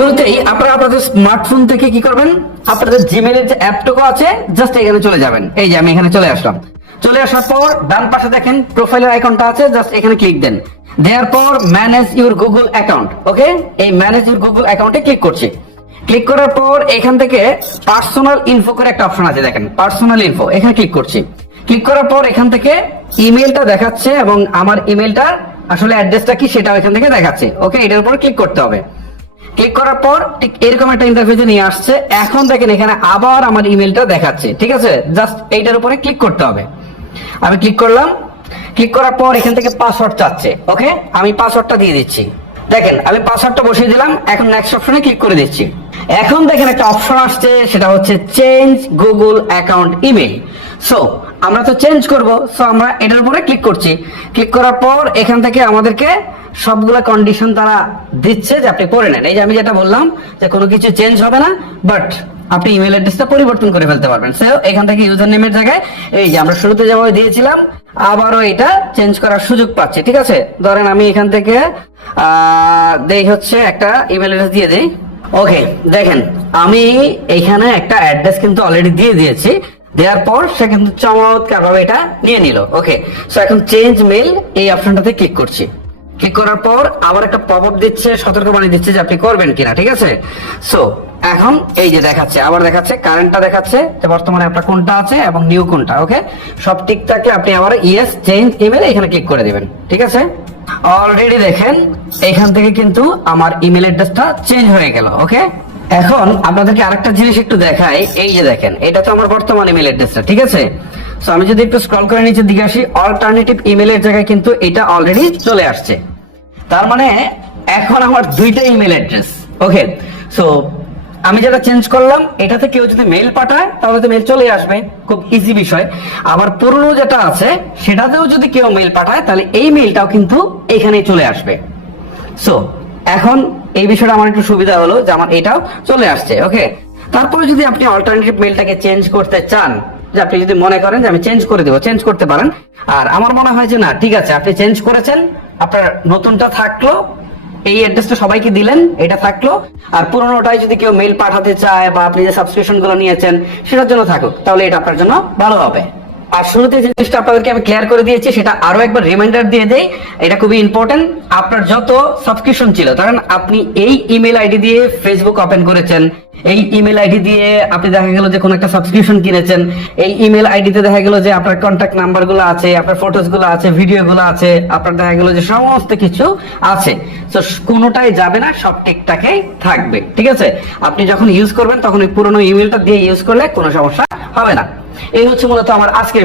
শুরুতেই আপনারা আপনাদের স্মার্টফোন থেকে কি করবেন, আপনাদের জিমেইলের যে অ্যাপটুকু আছে জাস্ট এখানে চলে যাবেন। এই যে আমি এখানে চলে আসলাম। চলে আসার পর ডান পাশে দেখেন প্রোফাইলের আইকনটা আছে, জাস্ট এখানে ক্লিক দেন। দেওয়ার পর ম্যানেজ ইউর গুগল অ্যাকাউন্ট, ওকে, এই ম্যানেজ ইউর গুগল অ্যাকাউন্টে ক্লিক করছি। ক্লিক করার পর এখান থেকে পার্সোনাল ইনফো করে একটা অপশন আছে, দেখেন পার্সোনাল ইনফো, এখানে ক্লিক করছি। ক্লিক করার পর এখান থেকে ইমেলটা দেখাচ্ছে এবং আমার ইমেলটা আসলে অ্যাড্রেসটা কি সেটা এখান থেকে দেখাচ্ছে, ওকে, এটার উপর ক্লিক করতে হবে। ক্লিক করার পর ঠিক এরকম একটা ইন্টারফেসে নিয়ে আসছে। এখন দেখেন এখানে আবার আমার ইমেলটা দেখাচ্ছে, ঠিক আছে, জাস্ট এইটার উপরে ক্লিক করতে হবে। আমি ক্লিক করলাম। ক্লিক করার পর এখান থেকে পাসওয়ার্ড চাচ্ছে, ওকে, আমি পাসওয়ার্ডটা দিয়ে দিচ্ছি। দেখেন আমি পাসওয়ার্ডটা বসিয়ে দিলাম। এখন নেক্সট অপশনে ক্লিক করে দিচ্ছি। এখন দেখেন একটা অপশন আসছে, সেটা হচ্ছে change Google account email. So আমরা তো চেঞ্জ করব, সো আমরা এটার উপরে ক্লিক করছি। ক্লিক করার পর এখান থেকে আমাদেরকে সবগুলা কন্ডিশন তারা দিচ্ছে যে আপনি করে নেন। এই যে আমি যেটা বললাম যে কোনো কিছু চেঞ্জ হবে না, বাট আপনি ইমেল অ্যাড্রেসটা পরিবর্তন করে ফেলতে পারবেন। সো এখান থেকে ইউজার নেমের জায়গায় এই যে আমরা শুরুতে যেভাবে দিয়েছিলাম আবারও এটা চেঞ্জ করার সুযোগ পাচ্ছি, ঠিক আছে। ধরেন আমি এখান থেকে দেই হচ্ছে একটা ইমেল অ্যাড্রেস দিয়ে দিই, ওকে। দেখেন আমি এখানে একটা অ্যাড্রেস কিন্তু অলরেডি দিয়ে দিয়েছি। দেওয়ার পর সে কিন্তু চমৎকার ভাবে এটা নিয়ে নিল, ওকে। সো এখন চেঞ্জ মেল এই অপশনটাতে ক্লিক করছি। ক্লিক করার পর আবার একটা পপআপ দিচ্ছে, সতর্কবাণী দিচ্ছে যে আপনি করবেন কিনা, ঠিক আছে। সো এখন এই যে দেখাচ্ছে, আবার দেখাচ্ছে কারেন্টটা দেখাচ্ছে যে বর্তমানে আপনার কোনটা আছে এবং নিউ কোনটা, ওকে। সব ঠিক থাকলে আপনি আবার ইয়েস চেঞ্জ ইমেল এখানে ক্লিক করে দিবেন, ঠিক আছে। অলরেডি দেখেন এখান থেকে কিন্তু আমার ইমেল অ্যাড্রেসটা চেঞ্জ হয়ে গেল, ওকে। এখন আপনাদেরকে আরেকটা জিনিস একটু দেখাই। এই যে দেখেন এটা তো আমার বর্তমান ইমেল অ্যাড্রেসটা, ঠিক আছে। সো আমি যদি একটু স্ক্রল করে নিচের দিকে আসি, অল্টারনেটিভ ইমেলের জায়গায় কিন্তু এটা অলরেডি চলে আসছে। তার মানে এখন আমার দুইটা ইমেল অ্যাড্রেস, ওকে। সো আমি যেটা চেঞ্জ করলাম এটাতে কেউ যদি মেল পাঠায় তাহলে তো মেল চলে আসবে, খুব ইজি বিষয়। আবার পুরনো যেটা আছে সেটাতেও যদি কেউ মেল পাঠায় তাহলে এই মেলটাও কিন্তু এখানেই চলে আসবে। সো এখন এই বিষয়টা আমার একটু সুবিধা হলো যে আমার এটাও চলে আসছে, ওকে। তারপরে যদি আপনি অল্টারনেটিভ মেলটাকে চেঞ্জ করতে চান, যে আপনি যদি মনে করেন যে আমি চেঞ্জ করে দেবো, চেঞ্জ করতে পারেন। আর আমার মনে হয় যে না, ঠিক আছে, আপনি চেঞ্জ করেছেন, আপনার নতুনটা থাকলো, এই অ্যাড্রেসটা সবাইকে দিলেন, এটা থাকলো। আর পুরোনোটাই যদি কেউ মেল পাঠাতে চায় বা আপনি যে সাবস্ক্রিপশন গুলো নিয়েছেন সেটার জন্য থাকুক, তাহলে এটা আপনার জন্য ভালো হবে। আর শুরুতে যে জিনিসটা আপনাদেরকে আমি ক্লিয়ার করে দিয়েছি সেটা আরো একবার রিমাইন্ডার দিয়ে দেই, এটা খুবই ইম্পর্টেন্ট। আপনার যত সাবস্ক্রিপশন ছিল, ধরেন আপনি এই ইমেল আইডি দিয়ে ফেসবুক ওপেন করেছেন, এই ইমেল আইডি দিয়ে আপনি দেখা গেল যে কোনো একটা সাবস্ক্রিপশন কিনেছেন, এই ইমেল আইডিতে দেখা গেল যে আপনার কন্ট্যাক্ট নাম্বার গুলো আছে, আপনার ফটোস গুলো আছে, ভিডিও গুলো আছে, আপনার দেখা গেল যে সমস্ত কিছু আছে। তো কোনোটাই যাবে না, সব ঠিকঠাকই থাকবে, ঠিক আছে। আপনি যখন ইউজ করবেন তখন ওই পুরোনো ইমেলটা দিয়ে ইউজ করলে কোনো সমস্যা হবে না। এই হচ্ছে মূলত আমার আজকের